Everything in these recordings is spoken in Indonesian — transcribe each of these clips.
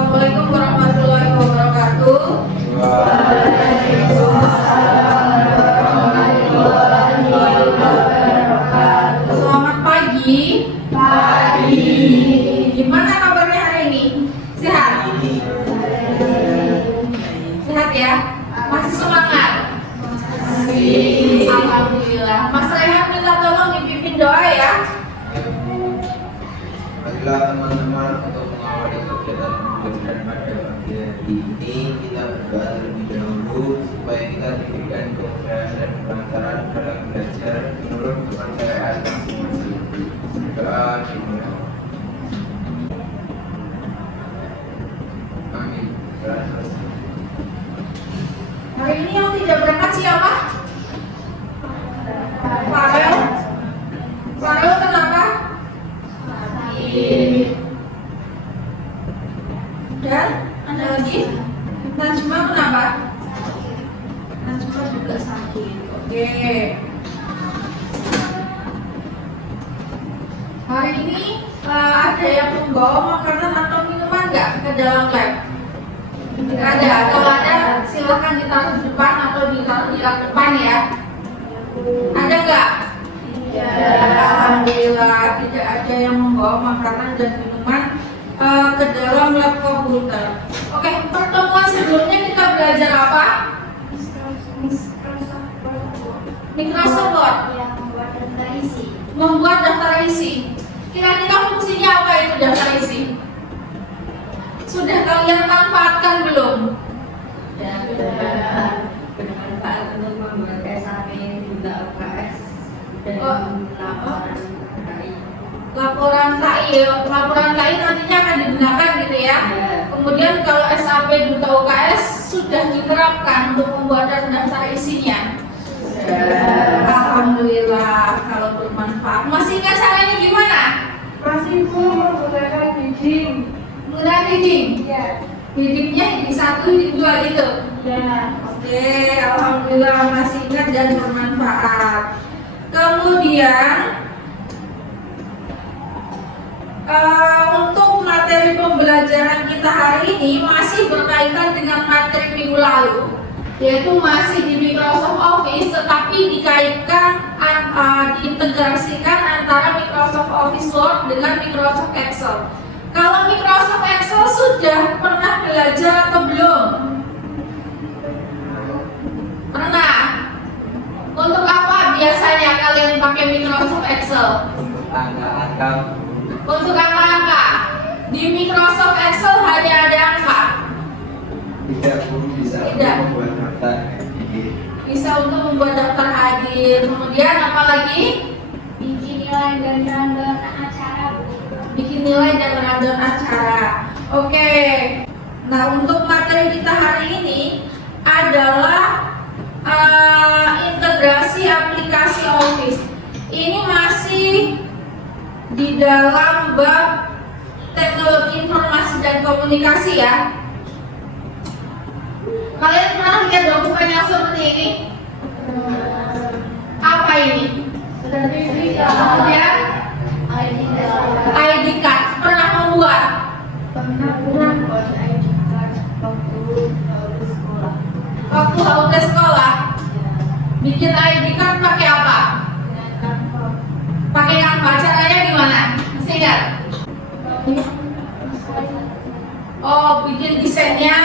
Assalamualaikum warahmatullahi wabarakatuh. Selamat pagi. Gimana kabarnya hari ini? Sehat? Sehat ya? Masih semangat? Alhamdulillah. Mas Rehan minta tolong dipimpin doa ya. Marilah teman-teman untuk mengawali kegiatan pembelajaran pada pagi hari ini, kita berdoa terlebih dahulu supaya kita diberikan kemudahan dan kelancaran dalam belajar menurut kepercayaan masing-masing. Doa dimulai. Amin. Hari ini yang tidak berangkat siapa? Farel. Farel kenapa? Dan ada lagi? Najma kenapa? Najma juga sakit. Oke. Hari ini ada yang membawa makanan atau minuman nggak ke dalam lab? Nggak ada. Kalau ada silakan ditaruh di depan atau ditaruh di rak depan ya. Ada nggak? Alhamdulillah tidak ada yang membawa makanan dan minuman ke dalam lab komputer. Oke, pertemuan sebelumnya kita belajar apa? Microsoft Word. Membuat daftar isi. Kira-kira fungsinya apa itu daftar isi? Sudah kalian manfaatkan belum? Bermanfaat untuk membuat SAP juga UKS dan Laporan KI nantinya akan digunakan gitu ya. Kemudian kalau SAP Duta UKS sudah diterapkan untuk pembuatan daftar isinya. Alhamdulillah kalau bermanfaat. Masih ingat caranya gimana? Masih pun menggunakan bidding. Menggunakan bidding? Ya. Biddingnya ini 1, ini 2 gitu? Ya. Oke, alhamdulillah masih ingat dan bermanfaat. Kemudian untuk materi pembelajaran kita hari ini masih berkaitan dengan materi minggu lalu, yaitu masih di Microsoft Office, tetapi dikaitkan diintegrasikan antara Microsoft Office Word dengan Microsoft Excel. Kalau Microsoft Excel sudah pernah belajar atau belum? Pernah. Untuk apa biasanya kalian pakai Microsoft Excel? Angka-angka. Untuk angka-angka. Di Microsoft Excel hanya ada angka. Tidak pun bisa Tidak. untuk membuat daftar hadir. Bisa untuk membuat daftar hadir. Kemudian apa lagi? Bikin nilai dan rundown acara. Bikin nilai dan rundown acara. Oke. Nah, untuk materi kita hari ini adalah integrasi aplikasi Office. Ini masih di dalam bab teknologi informasi dan komunikasi ya. Kalian pernah lihat dokumen yang seperti ini? Apa ini? Kemudian ID card. Pernah membuat? Buat ID card waktu sekolah. Waktu ke sekolah. Bikin ID card pakai apa? Pakai Canva. Caranya gimana? Masih ingat? Oh, bikin desainnya,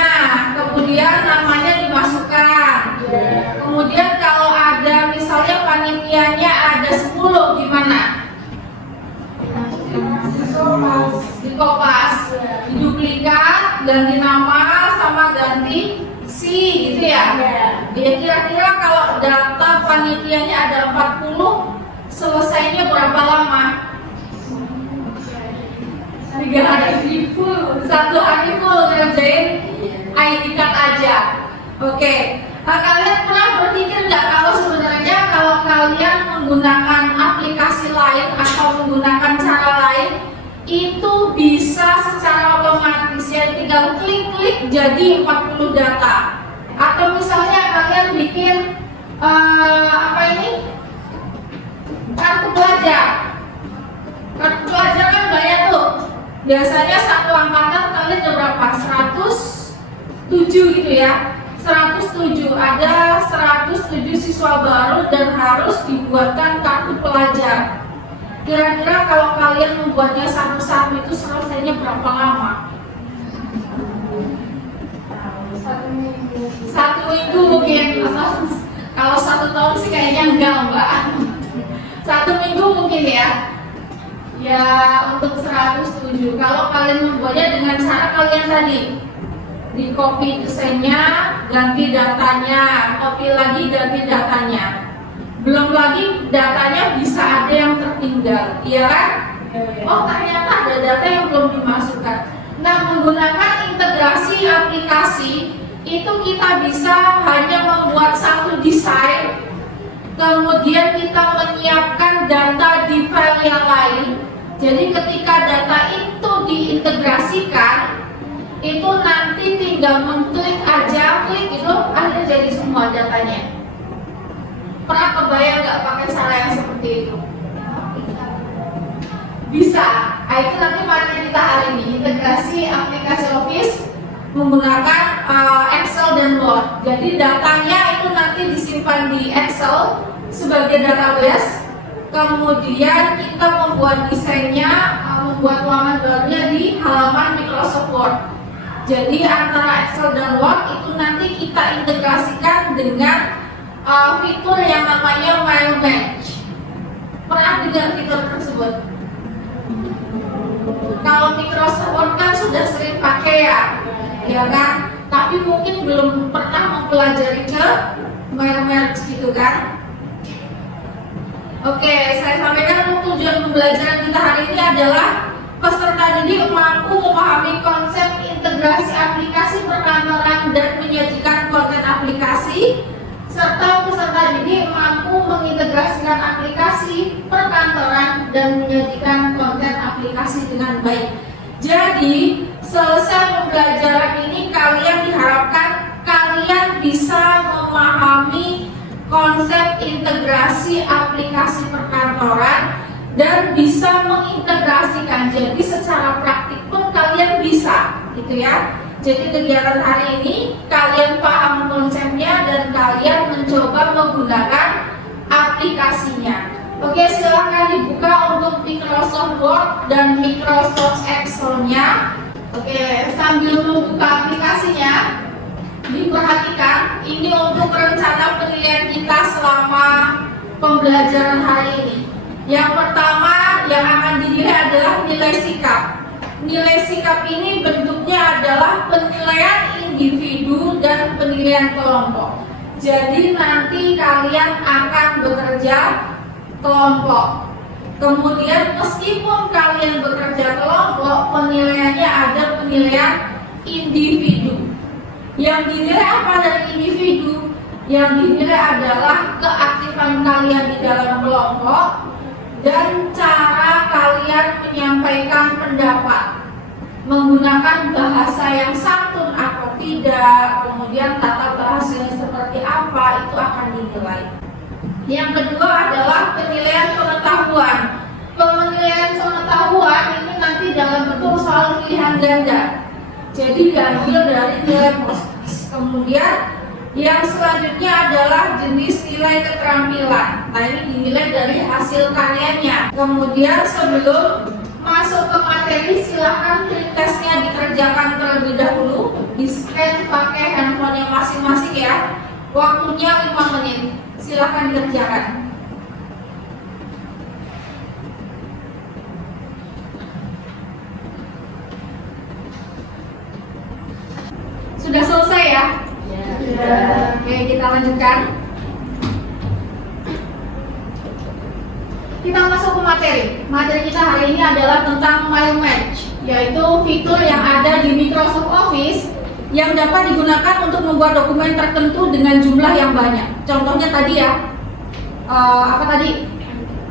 kemudian namanya dimasukkan. Kemudian kalau ada misalnya panitianya ada 10, gimana? Dikopas, diduplikat, ganti nama sama ganti gitu ya. Ya kira-kira kalau data panitianya ada 40, selesainya berapa lama? 3 hari full, 1 hari full ngerjain ID card aja. Oke. Kalian pernah berpikir nggak kalau sebenarnya kalau kalian menggunakan aplikasi lain atau menggunakan cara lain itu bisa secara otomatis ya, tinggal klik-klik jadi 40 data. Atau misalnya kalian bikin kartu pelajar. Kartu pelajar kan banyak tuh. Biasanya satu angkatan kalian ada berapa? 107 gitu ya. 107, ada 107 siswa baru dan harus dibuatkan kartu pelajar. Kira-kira kalau kalian membuatnya satu-satu itu selesainya berapa lama? 1 minggu mungkin, atau kalau 1 tahun sih kayaknya enggak mbak. 1 minggu mungkin ya. Ya untuk 107. Kalau kalian membuatnya dengan cara kalian tadi, di copy desainnya, ganti datanya, copy lagi, ganti datanya. Belum lagi datanya bisa ada yang tertinggal, iya kan? Oh ternyata ada data yang belum dimasukkan. Nah, menggunakan integrasi aplikasi itu kita bisa hanya membuat satu desain, kemudian kita menyiapkan data di file yang lain. Jadi ketika data itu diintegrasikan, itu nanti tinggal mengklik aja, klik itu akhirnya jadi semua datanya. Pernah kebayang nggak pakai cara yang seperti itu? Bisa. Nah, itu nanti materi kita hari ini, integrasi aplikasi Office menggunakan Excel dan Word. Jadi datanya itu nanti disimpan di Excel sebagai database. Kemudian kita membuat desainnya, membuat halaman barunya di halaman Microsoft Word. Jadi antara Excel dan Word itu nanti kita integrasikan dengan fitur yang namanya Mail Match. Pernah dengar fitur tersebut? Kalau Microsoft Word kan sudah sering pakai ya kan? Tapi mungkin belum pernah mempelajari ke Mail Match gitu kan? Oke, saya sampaikan untuk tujuan pembelajaran kita hari ini adalah peserta didik mampu memahami konsep integrasi aplikasi perkantoran dan menyajikan konten aplikasi, serta peserta didik mampu mengintegrasikan aplikasi perkantoran dan menyajikan konten aplikasi dengan baik. Jadi, selesai pembelajaran ini kalian diharapkan kalian bisa memahami konsep integrasi aplikasi perkantoran dan bisa mengintegrasikan. Jadi secara praktik pun kalian bisa, gitu ya. Jadi kegiatan hari ini kalian paham konsepnya dan kalian mencoba menggunakan aplikasinya. Oke, silahkan dibuka untuk Microsoft Word dan Microsoft Excel-nya. Oke, sambil membuka aplikasinya, diperhatikan ini untuk rencana penilaian kita selama pembelajaran hari ini. Yang pertama yang akan dinilai adalah nilai sikap. Nilai sikap ini bentuknya adalah penilaian individu dan penilaian kelompok. Jadi nanti kalian akan bekerja kelompok. Kemudian meskipun kalian bekerja kelompok, penilaiannya ada penilaian individu. Yang dinilai apa dari individu? Yang dinilai adalah keaktifan kalian di dalam kelompok dan cara kalian menyampaikan pendapat, menggunakan bahasa yang santun atau tidak, kemudian tata bahasanya seperti apa, itu akan dinilai. Yang kedua adalah penilaian pengetahuan. Penilaian pengetahuan ini nanti dalam bentuk soal pilihan ganda. Jadi diambil dari nilai postis. Kemudian yang selanjutnya adalah jenis nilai keterampilan. Nah ini dinilai dari hasil karyanya. Kemudian sebelum masuk ke materi, silahkan pretestnya dikerjakan terlebih dahulu. Di-scan pakai handphonenya masing-masing ya. Waktunya 5 menit. Silahkan dikerjakan. Sudah selesai ya? Ya. Oke, kita lanjutkan. Kita masuk ke materi. Materi kita hari ini adalah tentang Mail Match, yaitu fitur yang ada di Microsoft Office yang dapat digunakan untuk membuat dokumen tertentu dengan jumlah yang banyak. Contohnya tadi ya, apa tadi?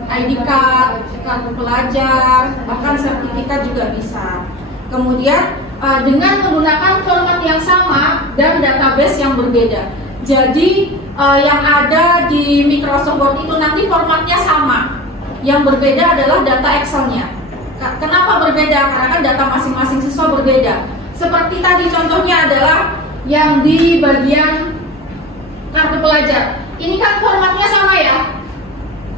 ID card, kartu pelajar, bahkan sertifikat juga bisa. Kemudian dengan menggunakan format yang sama dan database yang berbeda. Jadi yang ada di Microsoft Word itu nanti formatnya sama. Yang berbeda adalah data Excel-nya. Kenapa berbeda? Karena kan data masing-masing siswa berbeda. Seperti tadi contohnya adalah yang di bagian kartu pelajar. Ini kan formatnya sama ya,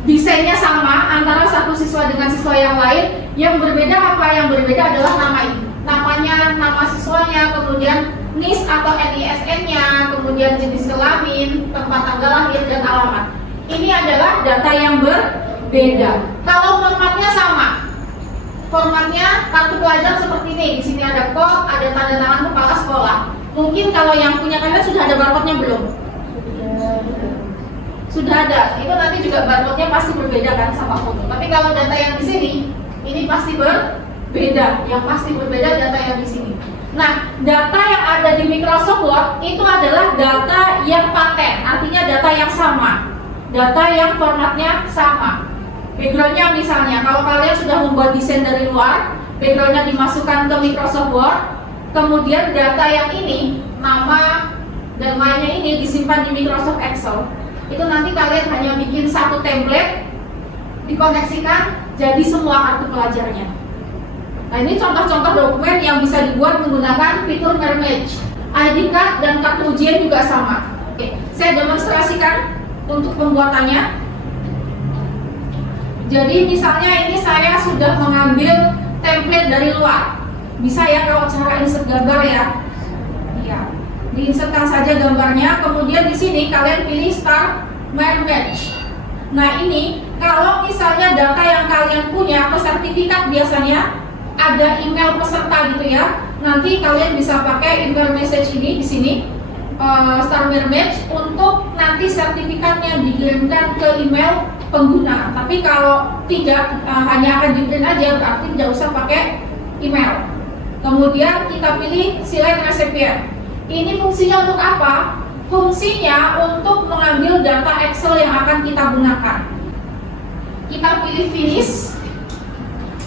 desainnya sama antara satu siswa dengan siswa yang lain. Yang berbeda apa? Yang berbeda adalah nama ini. Namanya, nama siswanya, kemudian NIS atau NISN-nya, kemudian jenis kelamin, tempat tanggal lahir, dan alamat. Ini adalah data yang berbeda. Kalau formatnya sama, formatnya kartu pelajar seperti ini. Di sini ada kod, ada tanda tangan kepala sekolah. Mungkin kalau yang punya kalian sudah ada barcode-nya belum? Sudah ada. Itu nanti juga barcode-nya pasti berbeda kan sama foto. Tapi kalau data yang di sini, ini pasti berbeda. Yang pasti berbeda data yang di sini. Nah, data yang ada di Microsoft Word itu adalah data yang paten, artinya data yang sama, data yang formatnya sama. Backgroundnya misalnya, kalau kalian sudah membuat desain dari luar, backgroundnya dimasukkan ke Microsoft Word, kemudian data yang ini, nama dan lainnya ini disimpan di Microsoft Excel. Itu nanti kalian hanya bikin satu template, dikoneksikan, jadi semua kartu pelajarnya. Nah, ini contoh-contoh dokumen yang bisa dibuat menggunakan fitur Mirror Match. ID card dan kartu ujian juga sama. Oke, saya demonstrasikan untuk pembuatannya. Jadi misalnya ini saya sudah mengambil template dari luar. Bisa ya kalau cara insert gambar ya. Iya. Diinsertkan saja gambarnya, kemudian di sini kalian pilih Start Mirror Match. Nah, ini kalau misalnya data yang kalian punya atau sertifikat biasanya ada email peserta gitu ya. Nanti kalian bisa pakai email message ini di sini, Start Mirror Match, untuk nanti sertifikatnya dikirimkan ke email pengguna. Tapi kalau tidak, hanya akan di-print aja, berarti tidak usah pakai email. Kemudian kita pilih Select Recipient. Ini fungsinya untuk apa? Fungsinya untuk mengambil data Excel yang akan kita gunakan. Kita pilih Finish.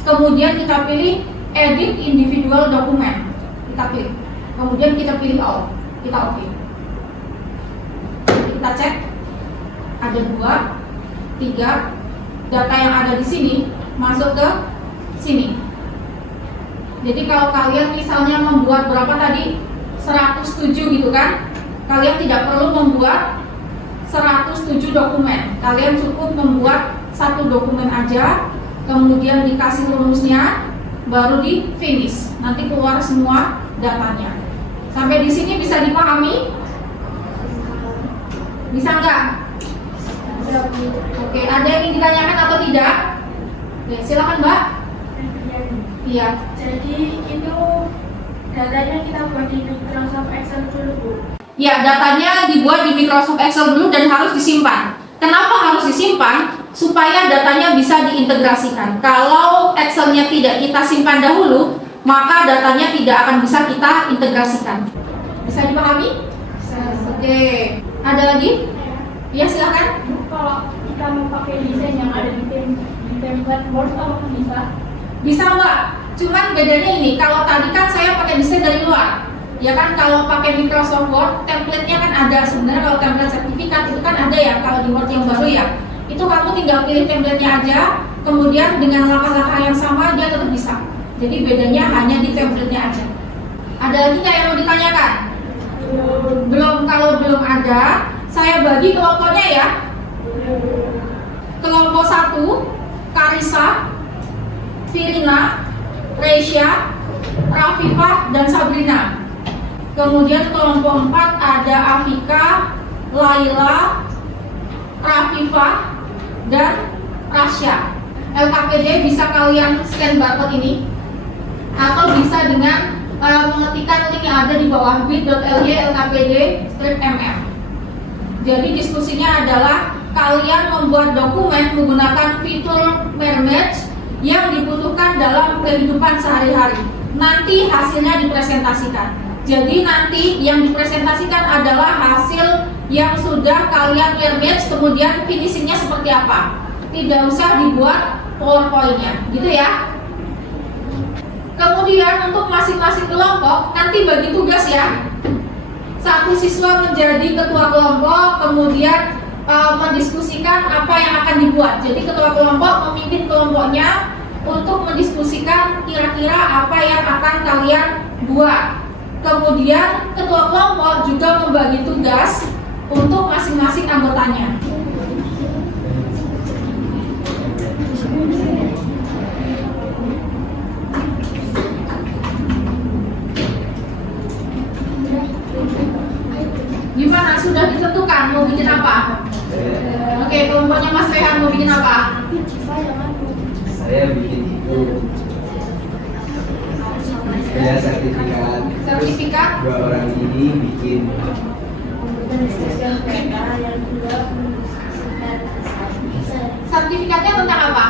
Kemudian kita pilih Edit Individual Document. Kita pilih. Kemudian kita pilih All. Kita oke. Kita cek. Ada 2, 3 data yang ada di sini masuk ke sini. Jadi kalau kalian misalnya membuat berapa tadi? 107 gitu kan? Kalian tidak perlu membuat 107 dokumen. Kalian cukup membuat satu dokumen aja, kemudian dikasih rumusnya, baru di finish. Nanti keluar semua datanya. Sampai di sini bisa dipahami? Bisa nggak? Oke, ada yang ingin ditanyakan atau tidak? Oke, silakan Mbak. Iya. Jadi itu datanya kita buat di Microsoft Excel dulu, Bu. Ya, datanya dibuat di Microsoft Excel dulu dan harus disimpan. Kenapa harus disimpan? Supaya datanya bisa diintegrasikan. Kalau Excel-nya tidak kita simpan dahulu, maka datanya tidak akan bisa kita integrasikan. Bisa dipahami? Oke. Ada lagi? Ya, silakan. Kalau kita mau pakai desain yang ada di template Word, apa bisa? Bisa Mbak. Cuman bedanya ini, kalau tadi kan saya pakai desain dari luar. Ya kan, kalau pakai Microsoft Word, template-nya kan ada. Sebenarnya kalau template sertifikat itu kan ada ya, kalau di Word yang baru ya. Itu kamu tinggal pilih template-nya aja, kemudian dengan langkah-langkah yang sama dia tetap bisa. Jadi bedanya hanya di template-nya aja. Ada lagi nggak yang mau ditanyakan? Belum. Kalau belum ada, saya bagi kelompoknya ya. Kelompok 1, Karisa, Firina, Reisha, Rafifah, dan Sabrina. Kemudian kelompok 4 ada Afika, Laila, Rafifah, dan Rasya. LKPD bisa kalian scan barcode ini, atau bisa dengan mengetikkan link yang ada di bawah bit.ly lkpd-mm. Jadi diskusinya adalah kalian membuat dokumen menggunakan fitur Mirror Match yang dibutuhkan dalam kehidupan sehari-hari. Nanti hasilnya dipresentasikan. Jadi nanti yang dipresentasikan adalah hasil yang sudah kalian Mirror Match, kemudian finishingnya seperti apa. Tidak usah dibuat PowerPoint-nya, gitu ya. Kemudian untuk masing-masing kelompok nanti bagi tugas ya. Satu siswa menjadi ketua kelompok, kemudian mendiskusikan apa yang akan dibuat. Jadi ketua kelompok memimpin kelompoknya untuk mendiskusikan kira-kira apa yang akan kalian buat. Kemudian ketua kelompok juga membagi tugas untuk masing-masing anggotanya. Gimana, sudah ditentukan mau bikin apa? Oke, kelompoknya Mas Rehan mau bikin apa? Saya bikin itu ya sertifikat. Sertifikat? Dua orang ini bikin Sertifikatnya tentang apa?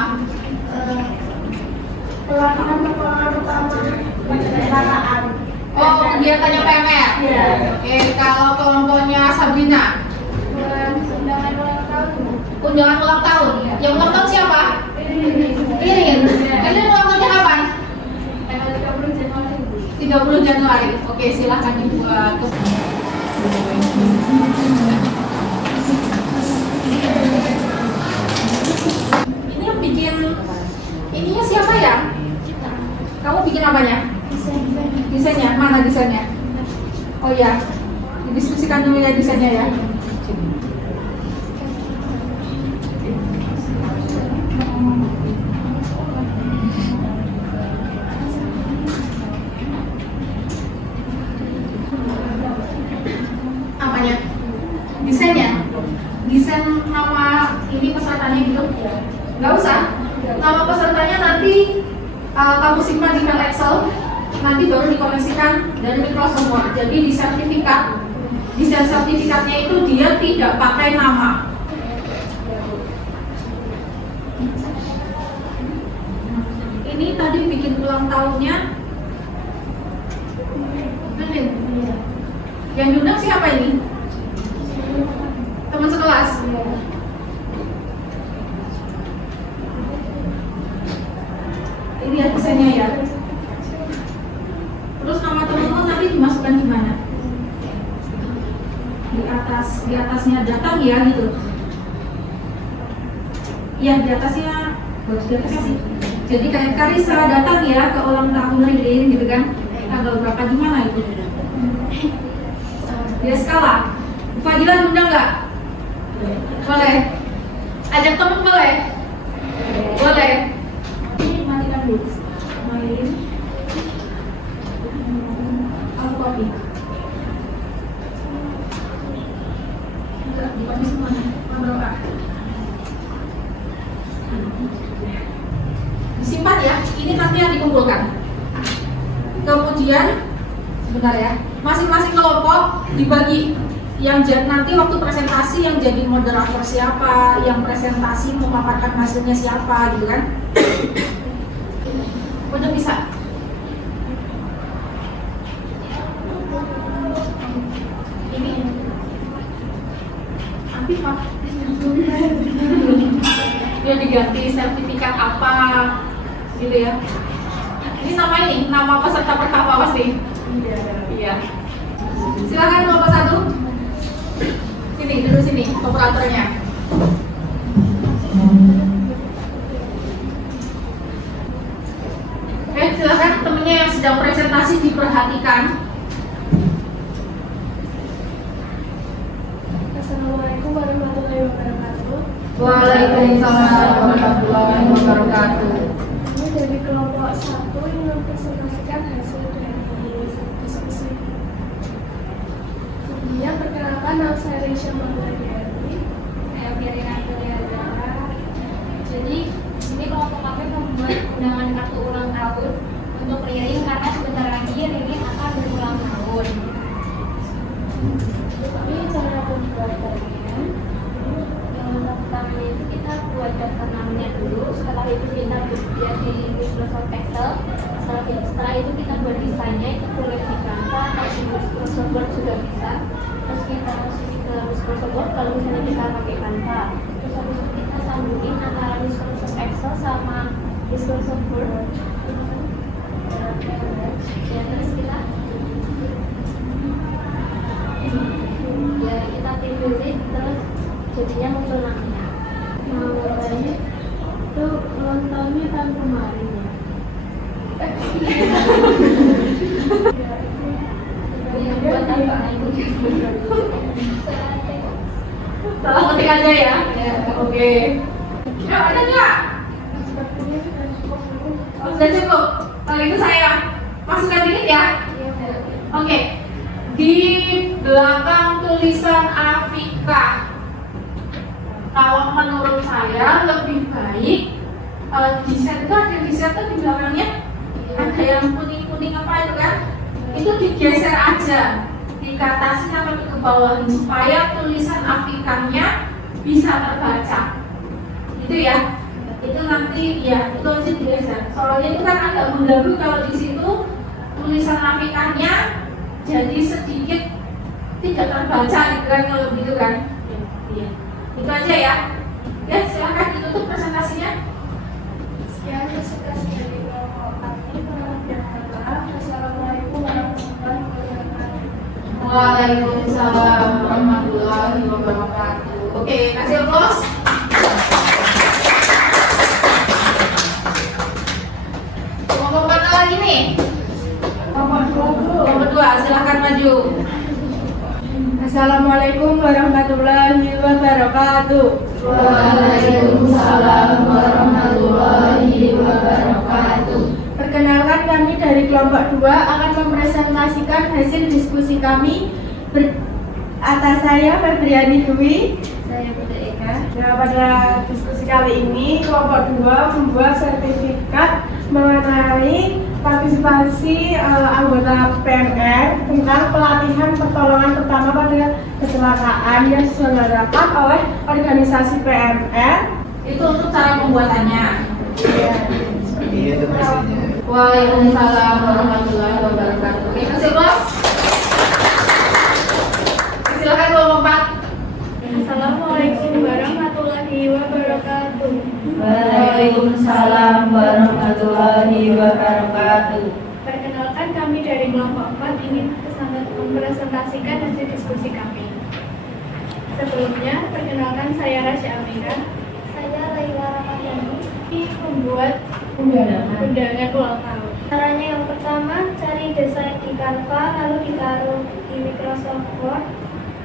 Pelaksanaan keuangan utama penyelenggaraan. Oh, kegiatannya PMR? Iya. Oke, kalau kelompoknya Sabrina? Undangan ulang tahun. Undangan ulang tahun? Yang ulang tahun siapa? Irin. Irin ulang tahunnya kapan? Tanggal 30 Januari. 30 Januari. Oke, silahkan dibuat. Ini yang bikin, ininya siapa ya? Kamu bikin apanya? Desainnya? Mana desainnya? Oh ya, didiskusikan dulu ya desainnya ya. Apanya? Desainnya? Desain nama ini pesertanya gitu? Nggak usah. Nama pesertanya nanti kamu simpan di file Excel, nanti baru dikoneksikan dari Microsoft Word. Jadi di sertifikat, desain sertifikatnya itu dia tidak pakai nama. Ini tadi bikin ulang tahunnya. Ini. Yang diundang siapa ini? Teman sekelas. Ini ya desainnya ya. Terus nama teman-teman nanti dimasukkan di mana? Di atasnya datang ya gitu. Iya, di atasnya bagus, di atasnya sih. Jadi kayak Karisa datang ya ke ulang tahun Ririn gitu kan. Tanggal berapa di mana itu? Dia skala. Fadila diundang nggak? Boleh. Ajak temen boleh? Boleh. Ini matikan dulu. Main. Aku copy. Enggak, di copy semua. Mana? Disimpan ya. Ini nanti yang dikumpulkan. Kemudian sebentar ya. Masing-masing kelompok dibagi. Yang nanti waktu presentasi yang jadi moderator siapa, yang presentasi memaparkan hasilnya siapa gitu kan. Udah bisa. Ini nanti Pak dia diganti sertifikat apa gitu ya. Ini nama peserta pertama pasti. Iya. Silakan kelompok 1. Sini, duduk sini, operatornya. Silakan temennya yang sedang presentasi diperhatikan. Assalamualaikum warahmatullahi wabarakatuh. Waalaikumsalam warahmatullahi wabarakatuh. Ini dari kelompok 1 yang mempresentasikan hasil dari diskusi. Sebelumnya perkenalkan, nama saya Risha Mauladiani. Saya Firina Juliana. Jadi ini kelompok kami membuat undangan kartu ulang tahun untuk Ririn karena sebentar lagi Ririn akan berulang tahun. Ini cara pembuatannya. Yang pertama itu kita buat daftar namanya dulu. Setelah itu kita buat di Microsoft Excel. Setelah itu kita buat desainnya, itu boleh di Canva atau di Microsoft Word juga bisa. Terus kita masukin ke Microsoft Word kalau misalnya kita pakai Canva. Terus habis itu kita sambungin antara Microsoft Excel sama Microsoft Word. Ya, terus kita pilih terus jadinya muncul namanya. Namanya itu ulang tahunnya tahun kemarin ya. Buat apa ini? Salah ketik aja ya. Oke. Ya, ada nggak? Oh, sudah cukup. Kalau itu saya masukkan dikit ya. Oke. Di belakang tulisan Afika, kalau menurut saya lebih baik desain itu ada desain tuh di belakangnya ada yang kuning-kuning apa itu kan? Itu digeser aja, dikatasin atau dikebawahin supaya tulisan Afikanya bisa terbaca. Itu ya. Itu nanti ya itu aja digeser. Soalnya itu kan agak mengganggu kalau di situ tulisan Afikanya jadi sedikit tidak terbaca gitu kan kalau gitu kan. Iya. Itu aja ya. Ya silakan ditutup presentasinya. Sekian presentasi dari kelompok kami. Assalamualaikum warahmatullahi wabarakatuh. Waalaikumsalam warahmatullahi wabarakatuh. Oke, kasih applause. Kelompok mana lagi nih? Kelompok dua, silakan maju. Assalamualaikum warahmatullahi wabarakatuh. Waalaikumsalam warahmatullahi wabarakatuh. Perkenalkan, kami dari kelompok 2 akan mempresentasikan hasil diskusi kami. Atas saya Febriani Dwi. Saya Putri Eka. Nah, pada diskusi kali ini kelompok 2 membuat sertifikat mengenai partisipasi anggota PMR tentang pelatihan pertolongan pertama pada kecelakaan yang diselenggarakan oleh organisasi PMR. Itu untuk cara pembuatannya. Iya itu pastinya. Waalaikumsalam warahmatullahi wabarakatuh. Oke, kasih bos. Silakan kelompok 4. Assalamualaikum warahmatullahi wabarakatuh. Waalaikumsalam warahmatullahi wabarakatuh. Perkenalkan, kami dari kelompok 4 ingin mempresentasikan hasil diskusi kami. Sebelumnya, perkenalkan saya Rasya Amira. Saya Laila Ramadhani. Membuat undangan ulang tahun. Caranya yang pertama, cari desain di Canva, lalu ditaruh di Microsoft Word,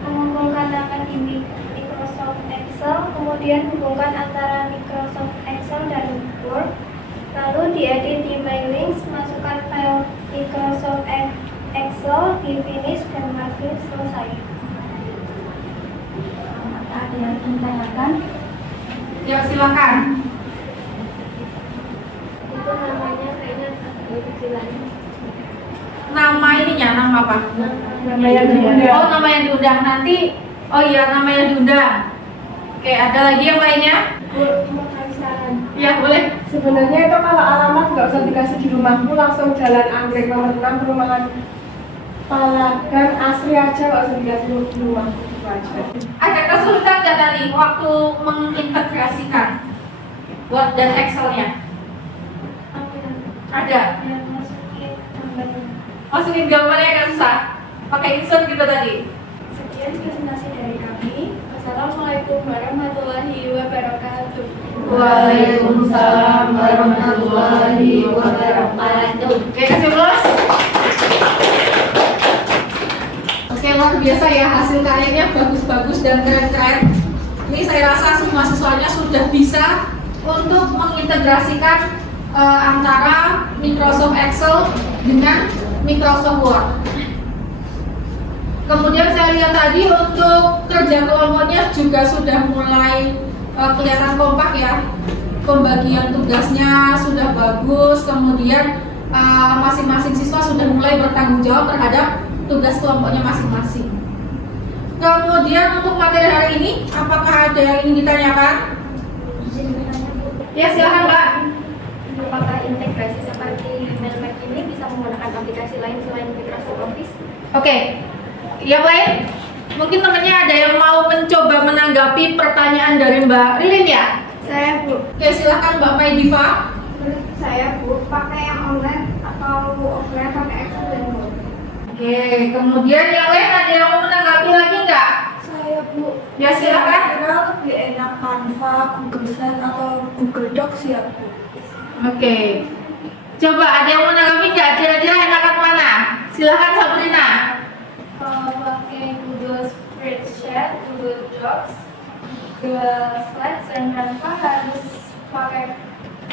mengumpulkan data di Microsoft Excel, kemudian hubungkan antara Microsoft Excel dan Word, lalu diedit di Mailings, masukkan file Microsoft Excel, di finish dan margin, selesai. Ada yang ingin tanyakan? Ya, silakan. Itu namanya kayaknya kecilan. Nama ininya, nama apa? Nama yang diundang. Oh, nama yang diundang nanti. Oh iya, nama yang diundang. Oke, ada lagi yang lainnya? Mau kasih saran. Ya, boleh. Sebenarnya itu kalau alamat nggak usah dikasih di rumahmu, langsung Jalan Anggrek nomor 6 perumahan Palagan Asri aja, nggak usah dikasih di rumahmu, itu aja. Ada kesulitan nggak tadi waktu mengintegrasikan Word dan Excel-nya? Ada. Yang masukin gambarnya. Masukin gambarnya agak susah. Pakai insert gitu tadi. Sekian presentasi dari kami. Assalamualaikum warahmatullahi wabarakatuh. Waalaikumsalam warahmatullahi wabarakatuh. Oke, kasih bos. Oke, luar biasa ya, hasil karyanya bagus-bagus dan keren-keren. Ini saya rasa semua siswanya sudah bisa untuk mengintegrasikan antara Microsoft Excel dengan Microsoft Word. Kemudian saya lihat tadi untuk kerja kelompoknya juga sudah mulai kelihatan kompak ya. Pembagian tugasnya sudah bagus, kemudian masing-masing siswa sudah mulai bertanggung jawab terhadap tugas kelompoknya masing-masing. Kemudian untuk materi hari ini, apakah ada yang ingin ditanyakan? Ya, silakan Mbak. Apakah integrasi seperti email Mac ini bisa menggunakan aplikasi lain selain Microsoft Office? Oke, yang lain? Mungkin temannya ada yang mau mencoba menanggapi pertanyaan dari Mbak Rilin ya? Saya Bu. Oke, silakan Mbak Maidiva. Saya Bu, pakai yang online atau offline, pakai Excel dan Word? Oke, kemudian yang lain ada yang mau menanggapi lagi nggak? Saya Bu. Ya, silakan. Kira lebih enak Canva, Google Slide atau Google Docs ya Bu? Oke. Coba ada yang mau menanggapi nggak? Kira-kira enakan mana? Silahkan Sabrina. Kalau pakai Google Spreadsheet, Google Docs, Google Slides, dan Canva harus pakai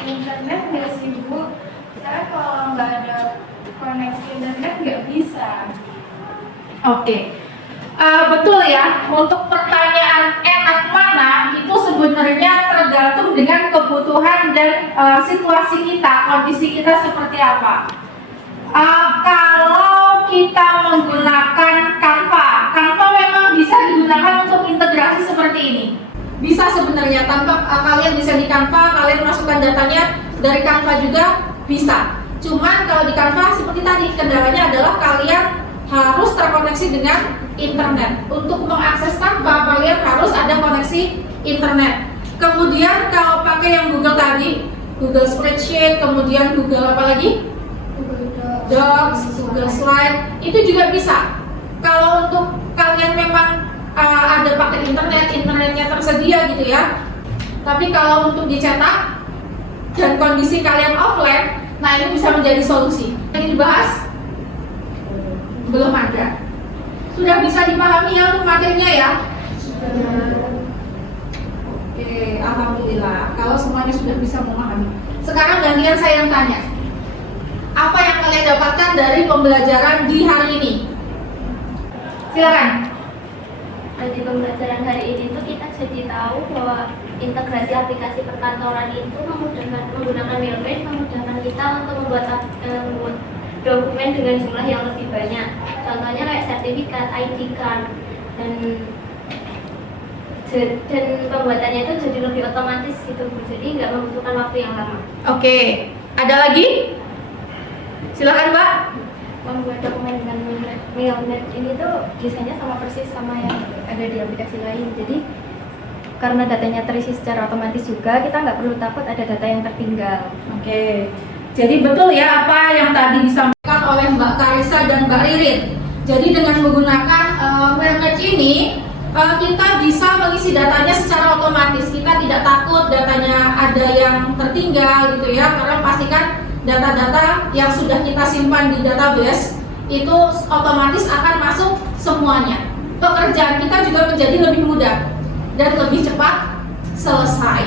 internet nggak sih Bu? Karena kalau nggak ada koneksi internet nggak bisa. Oke. Betul ya, untuk pertanyaan enak mana itu sebenarnya tergantung dengan kebutuhan dan situasi kita, kondisi kita seperti apa. Kalau kita menggunakan Canva memang bisa digunakan untuk integrasi seperti ini. Bisa sebenarnya, tanpa kalian bisa di Canva, kalian masukkan datanya dari Canva juga bisa. Cuman kalau di Canva seperti tadi, kendalanya adalah kalian harus terkoneksi dengan internet. Untuk mengakses Canva, kalian harus ada koneksi internet. Kemudian kalau pakai yang Google tadi, Google Spreadsheet, kemudian Google apa lagi? Google Docs, Google Slide, itu juga bisa. Kalau untuk kalian memang ada paket internetnya tersedia gitu ya. Tapi kalau untuk dicetak dan kondisi kalian offline, nah ini bisa menjadi solusi. Yang dibahas belum ada. Sudah bisa dipahami ya untuk materinya ya? Oke, alhamdulillah. Kalau semuanya sudah bisa memahami. Sekarang gantian saya yang tanya. Apa yang kalian dapatkan dari pembelajaran di hari ini? Silakan. Di pembelajaran hari ini tuh kita jadi tahu bahwa integrasi aplikasi perkantoran itu menggunakan Mailman memudahkan kita untuk membuat dokumen dengan jumlah yang lebih banyak. Contohnya kayak sertifikat, ID card, dan pembuatannya itu jadi lebih otomatis gitu, jadi nggak membutuhkan waktu yang lama. Oke, ada lagi? Silakan Mbak. Membuat dokumen dengan Mailman ini tuh desainnya sama persis sama yang ada di aplikasi lain. Jadi karena datanya terisi secara otomatis juga, kita nggak perlu takut ada data yang tertinggal. Oke, jadi betul ya apa yang tadi disampaikan oleh Mbak Karisa dan Mbak Ririn. Jadi dengan menggunakan Mailman ini, kita bisa mengisi datanya secara otomatis. Kita tidak takut datanya ada yang tertinggal gitu ya, karena pastikan data-data yang sudah kita simpan di database itu otomatis akan masuk semuanya. Pekerjaan kita juga menjadi lebih mudah dan lebih cepat selesai.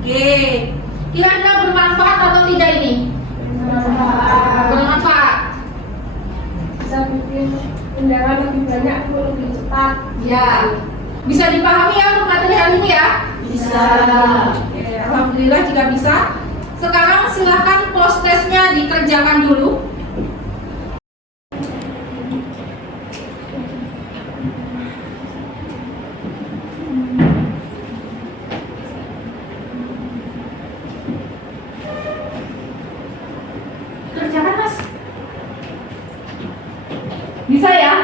Oke, kira-kira bermanfaat atau tidak ini? Bermanfaat. Bisa bikin kendaraan lebih banyak, lebih cepat. Ya, bisa dipahami ya untuk materi hari ini ya? Bisa. Oke, alhamdulillah jika bisa. Sekarang silakan post testnya dikerjakan dulu. Kerjakan Mas. Bisa ya?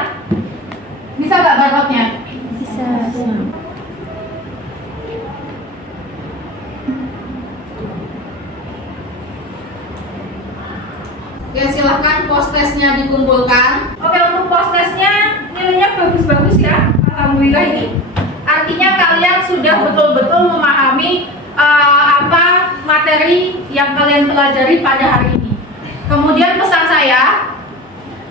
Bisa nggak barcode-nya? Bisa. Oke, silahkan post testnya dikumpulkan. Oke, untuk post testnya nilainya bagus-bagus ya. Alhamdulillah ini. Artinya kalian sudah betul-betul memahami apa materi yang kalian pelajari pada hari ini. Kemudian pesan saya,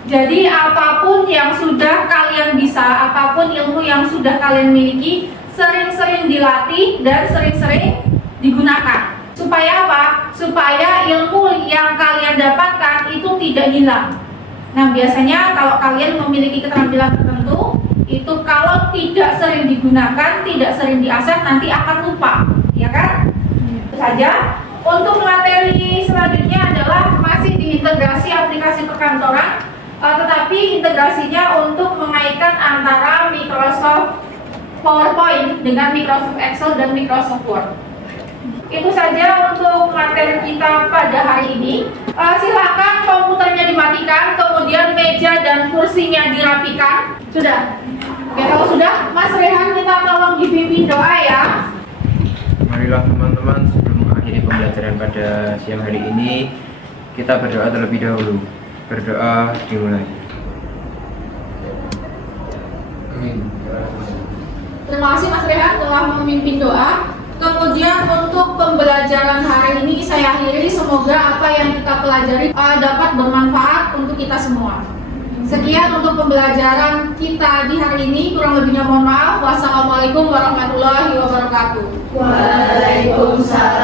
jadi apapun yang sudah kalian bisa, apapun ilmu yang sudah kalian miliki, sering-sering dilatih dan sering-sering digunakan. Supaya apa? Supaya ilmu yang kalian dapatkan itu tidak hilang. Nah, biasanya kalau kalian memiliki keterampilan tertentu, itu kalau tidak sering digunakan, tidak sering diasah, nanti akan lupa, ya kan? Itu saja. Untuk materi selanjutnya adalah masih di integrasi aplikasi perkantoran, tetapi integrasinya untuk mengaitkan antara Microsoft PowerPoint dengan Microsoft Excel dan Microsoft Word. Itu saja untuk materi kita pada hari ini. Silakan komputernya dimatikan, kemudian meja dan kursinya dirapikan. Sudah? Oke, kalau sudah, Mas Rehan minta tolong dipimpin doa ya. Marilah teman-teman, sebelum mengakhiri pembelajaran pada siang hari ini, kita berdoa terlebih dahulu. Berdoa dimulai. Amin. Terima kasih Mas Rehan telah memimpin doa. Kemudian untuk pembelajaran hari ini saya akhiri, semoga apa yang kita pelajari dapat bermanfaat untuk kita semua. Sekian untuk pembelajaran kita di hari ini, kurang lebihnya mohon maaf. Wassalamualaikum warahmatullahi wabarakatuh. Waalaikumsalam.